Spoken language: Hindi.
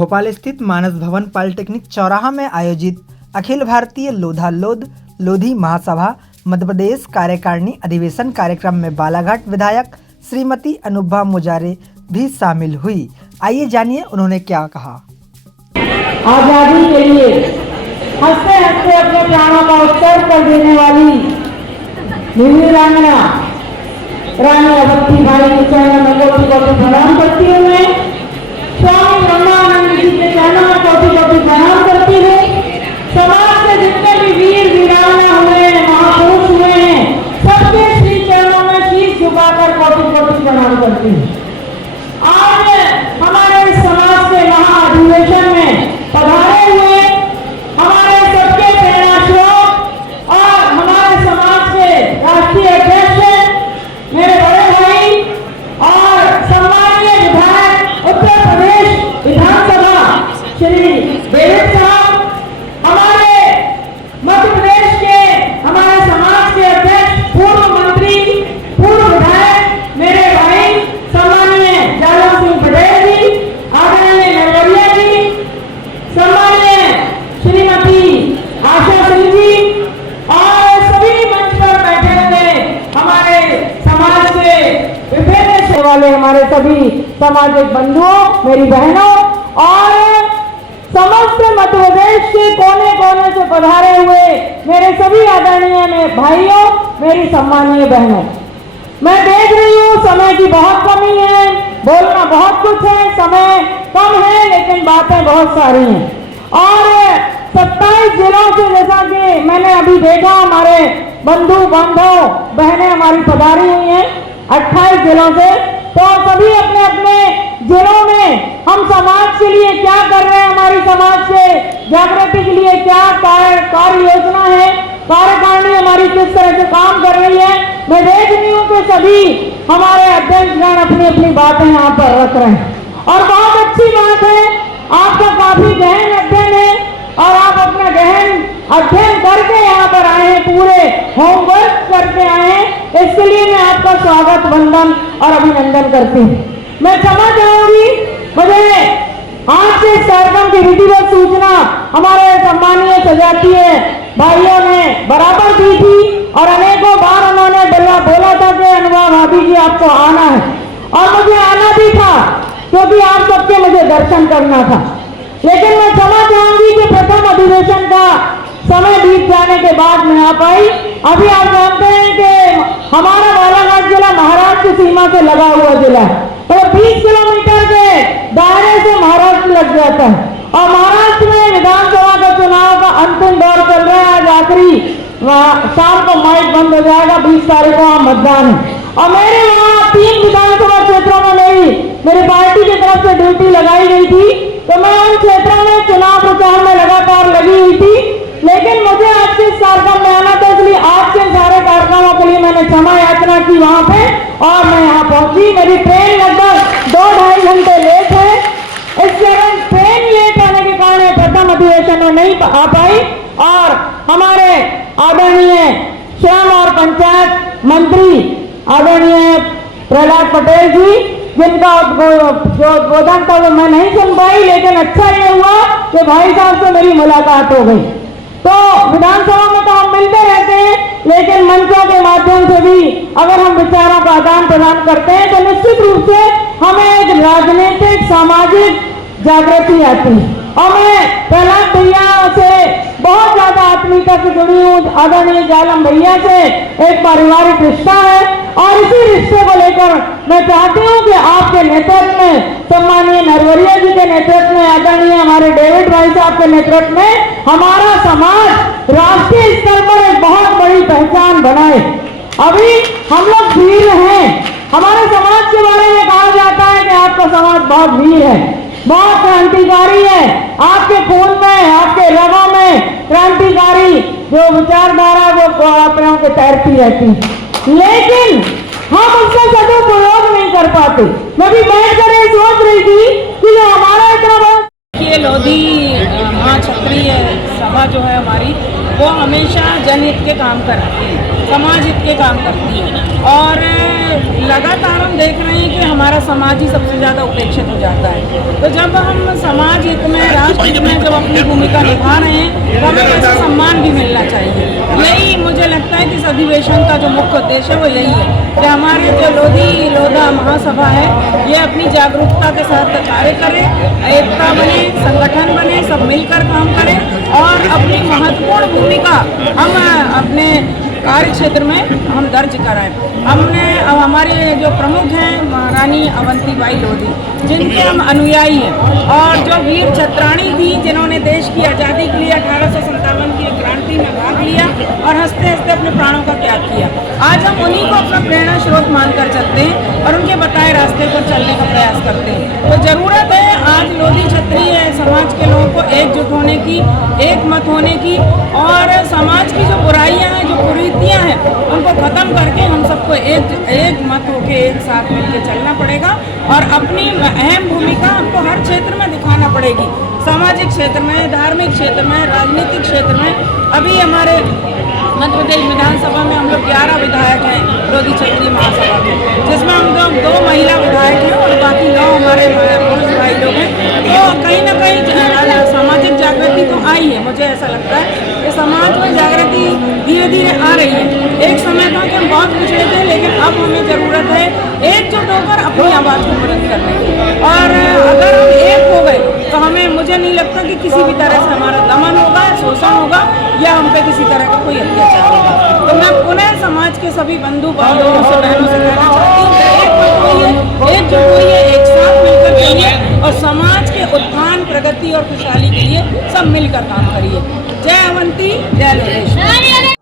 भोपाल स्थित मानस भवन पॉलिटेक्निक चौराहा में आयोजित अखिल भारतीय लोधी महासभा मध्य प्रदेश कार्यकारिणी अधिवेशन कार्यक्रम में बालाघाट विधायक श्रीमती अनुभा मुजारे भी शामिल हुई। आइए जानिए उन्होंने क्या कहा। आजादी के लिए हंसते हंसते अपने प्राणों का उत्सर्ग कर देने वाली वीरांगना रानी अवंती बाई के चरणों में कोटि कोटि प्रणाम करती हूँ। मैं स्वामी ब्रह्मानंद जी के चरणों में कोटि कोटि प्रणाम करती हूँ। समाज के जितने भी वीर वीरांगना हुए हैं, महापुरुष हुए हैं, सबके श्री चरणों में शीश झुकाकर कोटि कोटि प्रणाम करती हूँ। आज हमारे समाज के महाअधिवेशन में पधारे हुए हमारे सबके प्रेरणा स्रोत और हमारे समाज के राष्ट्रीय अध्यक्ष मेरे बड़े भाई और सम्मानीय विधायक उत्तर प्रदेश विधानसभा श्री डेविड साहब, हमारे मध्य प्रदेश के हमारे समाज के अध्यक्ष पूर्व मंत्री पूर्व विधायक मेरे भाई सम्मानीय जालम सिंह पटेल जी, आदरणीय नरवरिया जी, सम्मानीय श्रीमती आशा सिंह जी और सभी मंच पर बैठे हुए हमारे समाज के विभिन्न वाले हमारे सभी सामाजिक बंधुओं, मेरी बहनों और समस्त मध्य प्रदेश के कोने कोने से पधारे हुए मेरे सभी आदरणीय में भाइयों, मेरी सम्मानीय बहनों, मैं देख रही हूँ समय की बहुत कमी है, बोलना बहुत कुछ है, समय कम है, लेकिन बातें बहुत सारी हैं। और 27 जिलों से, जैसा कि मैंने अभी देखा, हमारे बंधु बांधव बहनें हमारी पधारी हुई हैं 28 जिलों से, तो सभी अपने अपने जिलों में हम समाज के लिए क्या कर रहे हैं, हमारी समाज के जागृति के लिए क्या कार्य योजना है, कार्यकारिणी हमारी किस तरह से काम कर रही है। मैं देख रही हूँ कि सभी हमारे अध्यक्षगण अपनी अपनी बातें यहाँ पर रख रहे हैं और बहुत अच्छी बात है। आपका काफी गहन अध्ययन है और आप अपना गहन अध्ययन करके यहाँ पर आए हैं, पूरे होमवर्क करके आए हैं, इसके लिए मैं आपका स्वागत, वंदन और अभिनंदन करती हूँ। मैं क्षमा चाहूंगी, मुझे आज से इस कार्यक्रम की विधिवत सूचना हमारे सम्मानीय सजातीय भाइयों ने बराबर दी थी और अनेकों बार उन्होंने बोला था कि अनुभा भाभी जी आपको आना है, और मुझे आना भी था क्योंकि आप सबके मुझे दर्शन करना था। लेकिन मैं क्षमा चाहूंगी कि प्रथम अधिवेशन का समय बीत जाने के बाद मैं आ पाई। अभी आप जानते हैं कि हमारा बालाघाट जिला महाराष्ट्र की सीमा से लगा हुआ जिला है, तो 20 किलोमीटर के दायरे से महाराष्ट्र लग जाता है और महाराष्ट्र में विधानसभा का चुनाव का अंतिम दौर चल रहा है। आज आखिरी शाम को माइक बंद हो जाएगा, 20 तारीख को वहाँ मतदान है और मेरे वहाँ 3 विधानसभा क्षेत्रों में मेरी पार्टी की तरफ से ड्यूटी लगाई गई थी, तो मैं उन क्षेत्रों में चुनाव प्रचार में लगातार लगी हुई थी। लेकिन मुझे आज के इस कार्यक्रम में आना था, इसलिए आज के सारे कार्यक्रमों के लिए मैंने क्षमा याचना की वहाँ पे और मैं यहाँ पहुंची। मेरी ट्रेन लगभग 2-2.5 घंटे लेट है, इस कारण ट्रेन लेट होने के कारण प्रथम अधिवेशन में नहीं आ पाई। और हमारे आदरणीय श्रम और पंचायत मंत्री आदरणीय प्रहलाद पटेल जी, जिनका जो उद्बोधन था वो मैं नहीं सुन पाई, लेकिन अच्छा ये हुआ कि भाई साहब से मेरी मुलाकात हो गई। तो विधानसभा में तो हम मिलते रहते हैं, लेकिन मंचों के माध्यम से भी अगर हम विचारों का आदान प्रदान करते हैं तो निश्चित रूप से हमें एक राजनीतिक सामाजिक जागृति आती है। और मैं प्रहलाद भैया से बहुत ज्यादा आत्मीयता से जुड़ी हूँ, आदरणीय जालम भैया से एक पारिवारिक रिश्ता है और इसी रिश्ते को लेकर मैं चाहती हूँ कि आपके नेतृत्व में, सम्मानीय नरवरिया जी के नेतृत्व में, आदरणीय हमारे डेविड भाई साहब के नेतृत्व में हमारा समाज राष्ट्रीय स्तर पर एक बहुत बड़ी पहचान बनाए। अभी हम लोग वीर हैं, हमारे समाज के बारे में कहा जाता है कि आपका समाज बहुत वीर है, बहुत क्रांतिकारी है, आपके खून में, आपके रगों में क्रांतिकारी जो विचारधारा वो अपनों के तैरती रहती है, लेकिन हम उसका सदुपयोग नहीं कर पाते। मैं भी बैठ कर ये सोच रही थी कि जो हमारा इतना बहुत लोधी महाक्षत्रिय सभा जो है हमारी, वो हमेशा जनहित के काम करती है, समाज हित के काम करती है और लगातार हम देख रहे हैं कि हमारा समाज ही सबसे ज़्यादा उपेक्षित हो जाता है। तो जब हम समाज हित में, राष्ट्र हित में जब अपनी भूमिका निभा रहे हैं तो हमें ऐसा सम्मान भी मिलना चाहिए। यही मुझे लगता है कि इस अधिवेशन का जो मुख्य उद्देश्य है वो यही है कि हमारे जो लोधा महासभा है ये अपनी जागरूकता के साथ कार्य करे, एकता बने, संगठन बने, सब मिलकर काम करें और अपनी महत्वपूर्ण भूमिका हम अपने कार्य क्षेत्र में हम दर्ज कराएं। हमने अब हमारे जो प्रमुख हैं महारानी अवंतीबाई लोधी, जिनके हम अनुयायी हैं और जो वीर छत्राणी थी, जिन्होंने देश की आज़ादी के लिए 1857 की क्रांति में भाग लिया और हंसते हंसते अपने प्राणों का त्याग किया। आज हम उन्हीं को अपना प्रेरणा स्रोत मानकर चलते हैं और उनके बताए रास्ते पर चलने का प्रयास करते हैं। तो ज़रूरत है आज लोधी क्षत्रिय समाज के लोगों को एकजुट होने की, एक मत होने की और समाज की जो बुराइयां हैं, जो कुरीतियां हैं, उनको खत्म करके हम सबको एक मत होके एक साथ मिलकर चलना पड़ेगा और अपनी अहम भूमिका हमको हर क्षेत्र में दिखाना पड़ेगी। सामाजिक क्षेत्र में, धार्मिक क्षेत्र में, राजनीतिक क्षेत्र में। अभी हमारे मध्य प्रदेश विधानसभा में हम लोग 11 विधायक हैं लोधी क्षत्रिय महासभा के, जिसमें हम लोग 2 महिला विधायक हैं और बाकी 9 हमारे पुरुष भाई लोग हैं। तो कहीं ना कहीं सामाजिक जागृति तो आई है। मुझे ऐसा लगता है कि समाज में जागृति धीरे धीरे आ रही है। एक समय था कि हम बहुत पिछड़े थे, लेकिन अब हमें ज़रूरत है एकजुट होकर अपनी आवाज़ को बुलंद करने की। और अगर हम एक हो गए तो हमें, मुझे नहीं लगता कि किसी भी तरह से हमारा दमन होगा, शोषण होगा या हम पे किसी तरह का कोई अत्याचार होगा। तो मैं पुनः समाज के सभी बंधु बांधवों से, बहनों से कहना चाहती हूँ कि एक मत होइए, एकजुट होइए, एक साथ मिलकर चलिए और समाज के उत्थान, प्रगति और खुशहाली के लिए सब मिलकर काम करिए। जय अवंती, जय लोधेश्वर।